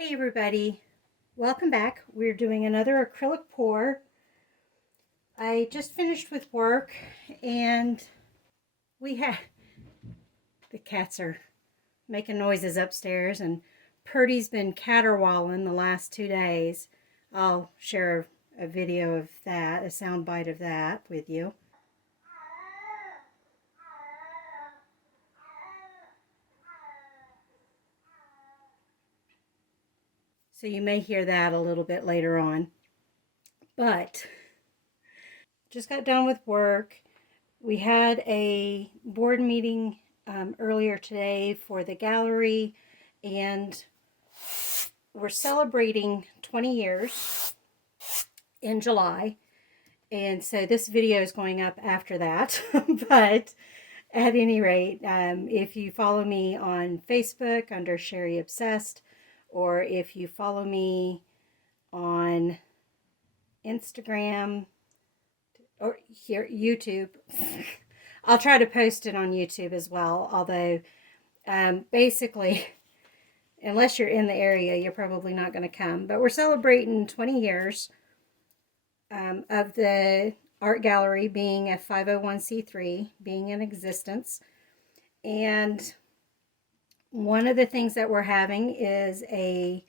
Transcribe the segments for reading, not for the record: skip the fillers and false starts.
Hey everybody, welcome back. We're doing another acrylic pour. I just finished with work and the cats are making noises upstairs and Purdy's been caterwauling the last 2 days. I'll share a video of that, a sound bite of that with you. So you may hear that a little bit later on. But just got done with work. We had a board meeting earlier today for the gallery, and we're celebrating 20 years in July. And so this video is going up after that. But at any rate, if you follow me on Facebook under Sherry Obsessed, or if you follow me on Instagram, or here, YouTube. I'll try to post it on YouTube as well, although basically, unless you're in the area, you're probably not going to come. But we're celebrating 20 years of the art gallery being a 501c3, being in existence. And one of the things that we're having is a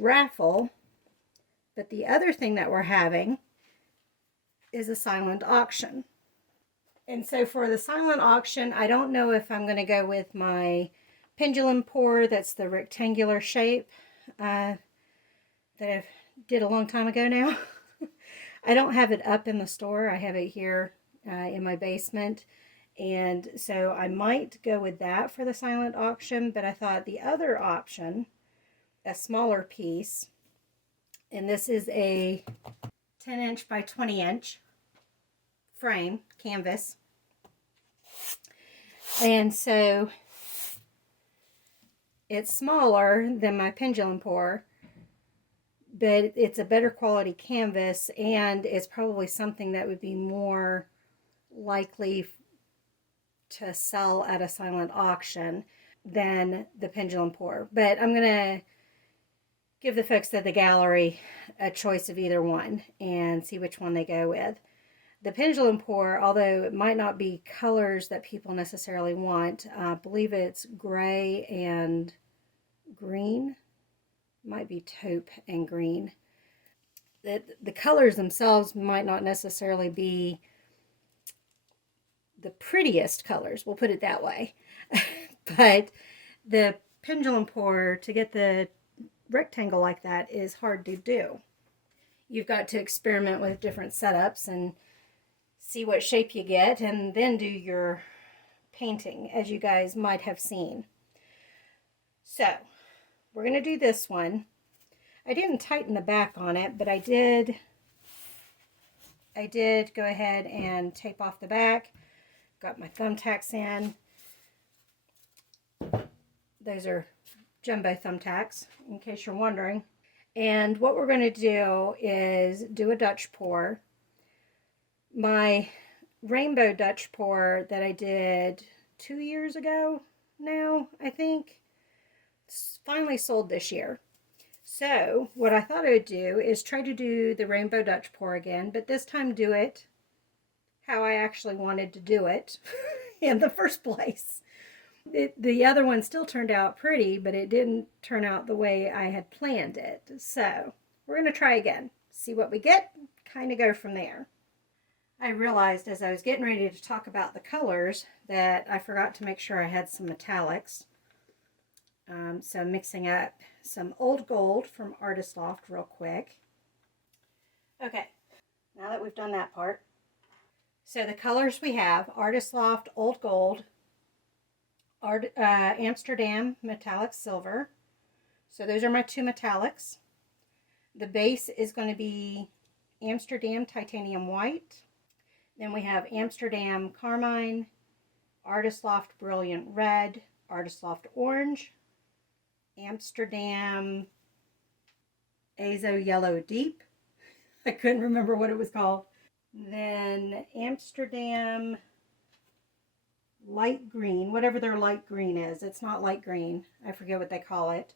raffle. But the other thing that we're having is a silent auction. And so for the silent auction, I don't know if I'm going to go with my pendulum pour that's the rectangular shape that I did a long time ago now. I don't have it up in the store. I have it here in my basement. And so I might go with that for the silent auction, but I thought the other option, a smaller piece, and this is a 10-inch by 20-inch frame, canvas. And so it's smaller than my pendulum pour, but it's a better quality canvas, and it's probably something that would be more likely to sell at a silent auction than the pendulum pour. But I'm going to give the folks at the gallery a choice of either one and see which one they go with. The pendulum pour, although it might not be colors that people necessarily want, I believe it's gray and green. Might be taupe and green. The colors themselves might not necessarily be the prettiest colors, we'll put it that way. But the pendulum pour, to get the rectangle like that, is hard to do. You've got to experiment with different setups and see what shape you get, and then do your painting, as you guys might have seen. So we're going to do this one. I didn't tighten the back on it, but I did go ahead and tape off the back. Got my thumbtacks in. Those are jumbo thumbtacks, in case you're wondering. And what we're going to do is do a Dutch pour. My rainbow Dutch pour that I did 2 years ago now, I think, finally sold this year. So what I thought I would do is try to do the rainbow Dutch pour again, but this time do it how I actually wanted to do it in the first place. The other one still turned out pretty, but it didn't turn out the way I had planned it. So we're going to try again, see what we get, kind of go from there. I realized as I was getting ready to talk about the colors that I forgot to make sure I had some metallics. So I'm mixing up some Old Gold from Artist Loft real quick. Okay, now that we've done that part. So the colors we have: Artist Loft Old Gold, Amsterdam Metallic Silver. So those are my two metallics. The base is going to be Amsterdam Titanium White. Then we have Amsterdam Carmine, Artist Loft Brilliant Red, Artist Loft Orange, Amsterdam Azo Yellow Deep. I couldn't remember what it was called. Then Amsterdam Light Green, whatever their light green is. It's not light green. I forget what they call it.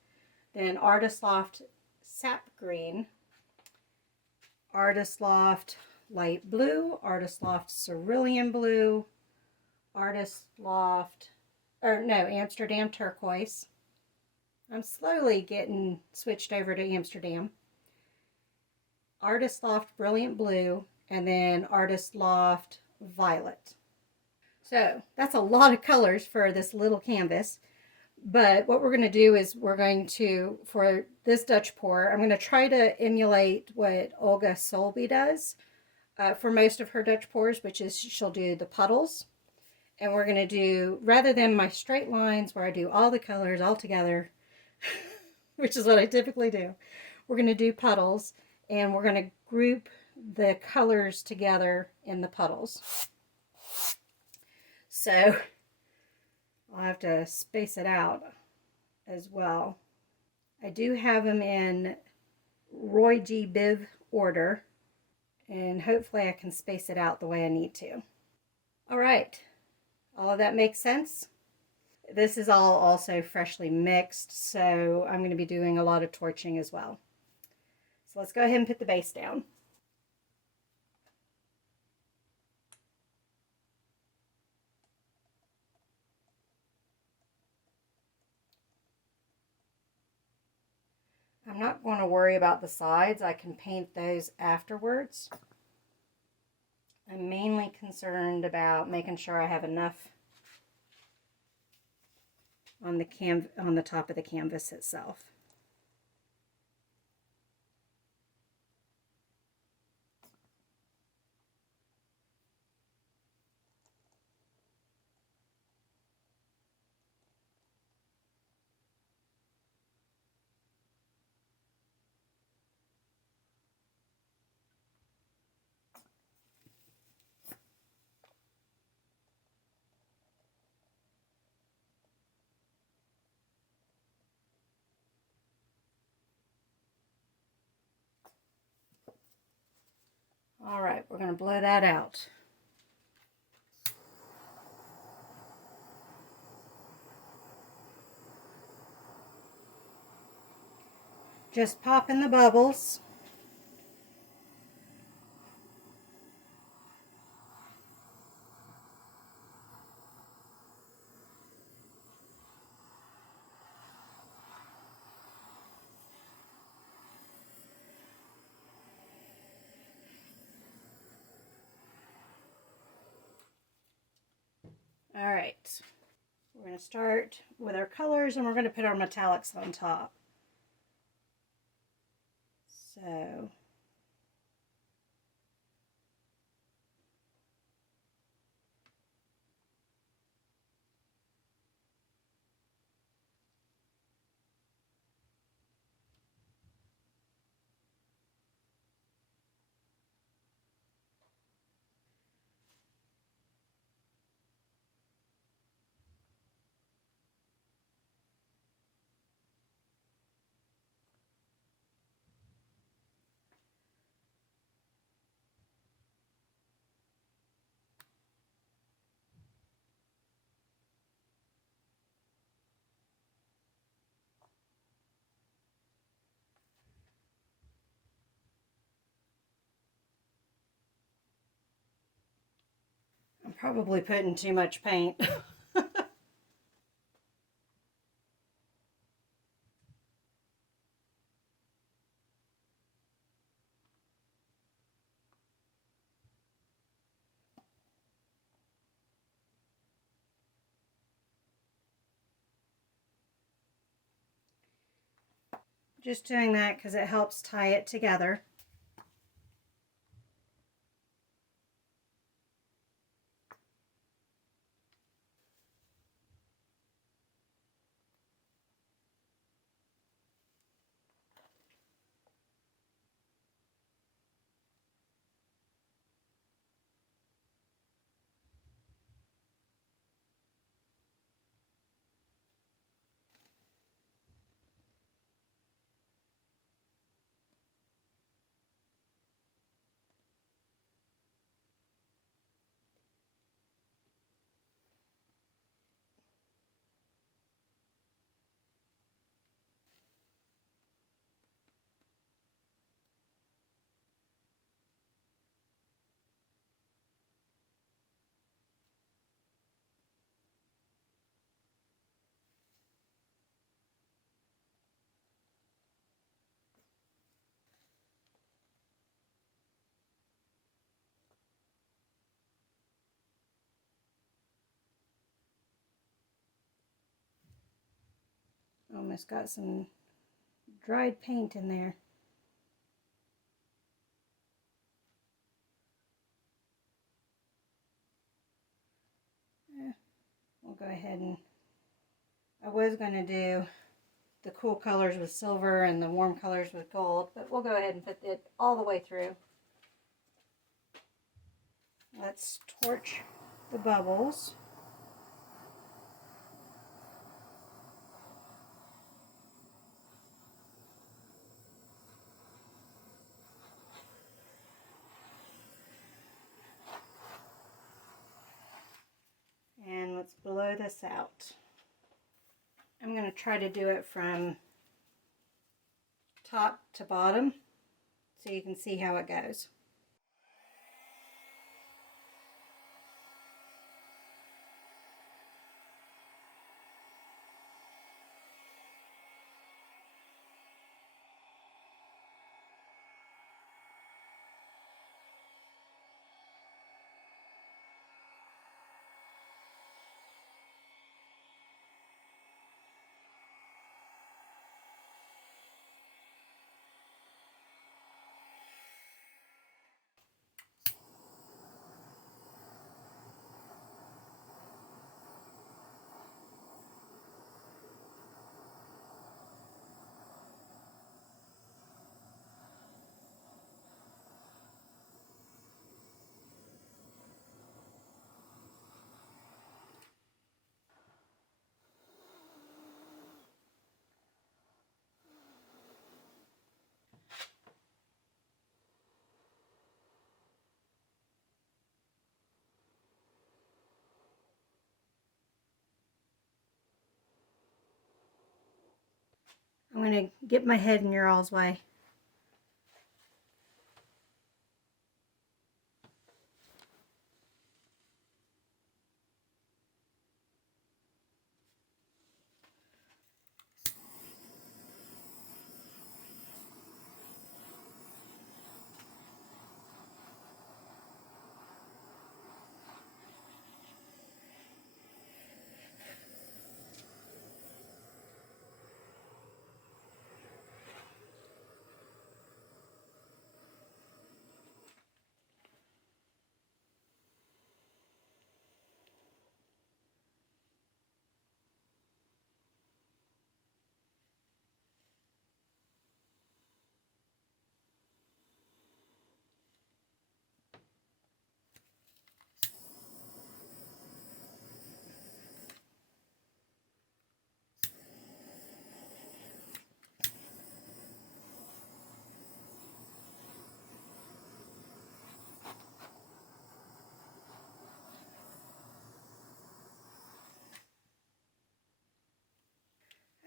then Artist Loft Sap Green, Artist Loft Light Blue, Artist Loft Cerulean Blue, Artist Loft, or no, Amsterdam Turquoise. I'm slowly getting switched over to Amsterdam. Artist Loft Brilliant Blue, and then Artist Loft Violet. So that's a lot of colors for this little canvas. But what we're going to do is we're going to, for this Dutch pour, I'm going to try to emulate what Olga Solby does for most of her Dutch pours, which is she'll do the puddles. And we're going to do, rather than my straight lines where I do all the colors all together, which is what I typically do, we're going to do puddles, and we're going to group the colors together in the puddles. So I'll have to space it out as well. I do have them in Roy G. Biv order, and hopefully I can space it out the way I need to. All right, all of that makes sense. This is all also freshly mixed, so I'm going to be doing a lot of torching as well. So let's go ahead and put the base down. I'm not going to worry about the sides. I can paint those afterwards. I'm mainly concerned about making sure I have enough on the top of the canvas itself. All right, we're going to blow that out. Just popping the bubbles. All right, we're going to start with our colors, and we're going to put our metallics on top. So I'm probably putting too much paint. Just doing that because it helps tie it together. almost got some dried paint in there. We'll go ahead and, I was going to do the cool colors with silver and the warm colors with gold, but we'll go ahead and put it all the way through. Let's torch the bubbles. And let's blow this out. I'm going to try to do it from top to bottom so you can see how it goes. I'm going to get my head in your all's way.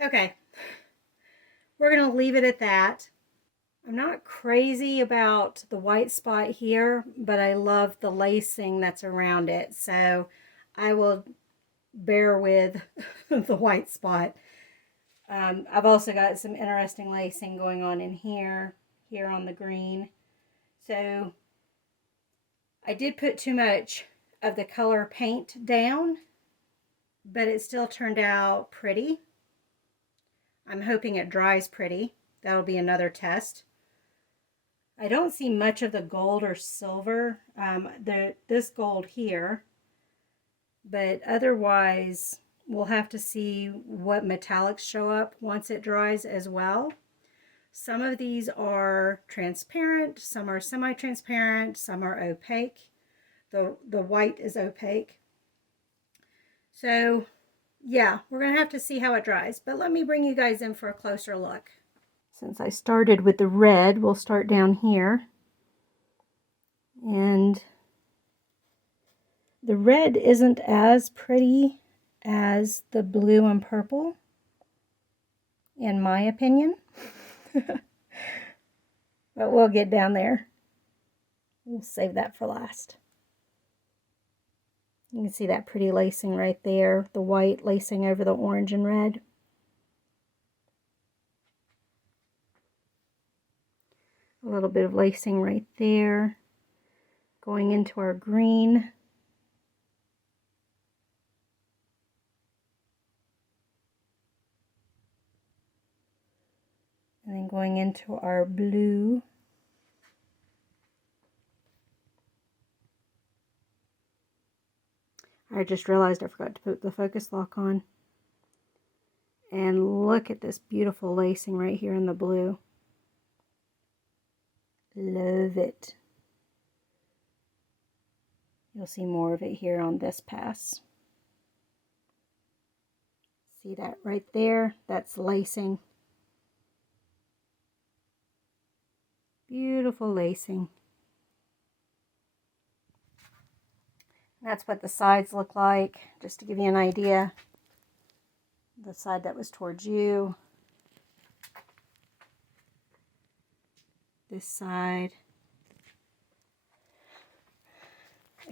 Okay, we're going to leave it at that. I'm not crazy about the white spot here, but I love the lacing that's around it, so I will bear with the white spot. I've also got some interesting lacing going on in here on the green. So I did put too much of the color paint down, but it still turned out pretty. I'm hoping it dries pretty. That'll be another test. I don't see much of the gold or silver, this gold here, but otherwise we'll have to see what metallics show up once it dries as well. Some of these are transparent, some are semi-transparent, some are opaque. The white is opaque. So yeah, we're going to have to see how it dries, but let me bring you guys in for a closer look. Since I started with the red, we'll start down here. And the red isn't as pretty as the blue and purple, in my opinion. But we'll get down there. We'll save that for last. You can see that pretty lacing right there, the white lacing over the orange and red. A little bit of lacing right there, going into our green. And then going into our blue. I just realized I forgot to put the focus lock on. And look at this beautiful lacing right here in the blue. Love it. You'll see more of it here on this pass. See that right there? That's lacing. Beautiful lacing. That's what the sides look like, just to give you an idea. The side that was towards you. This side.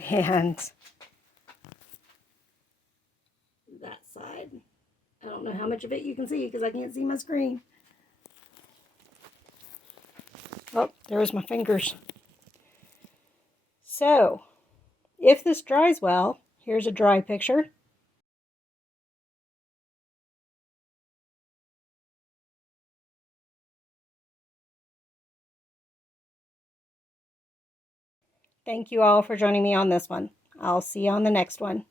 And that side. I don't know how much of it you can see because I can't see my screen. Oh, there's my fingers. So, if this dries well, here's a dry picture. Thank you all for joining me on this one. I'll see you on the next one.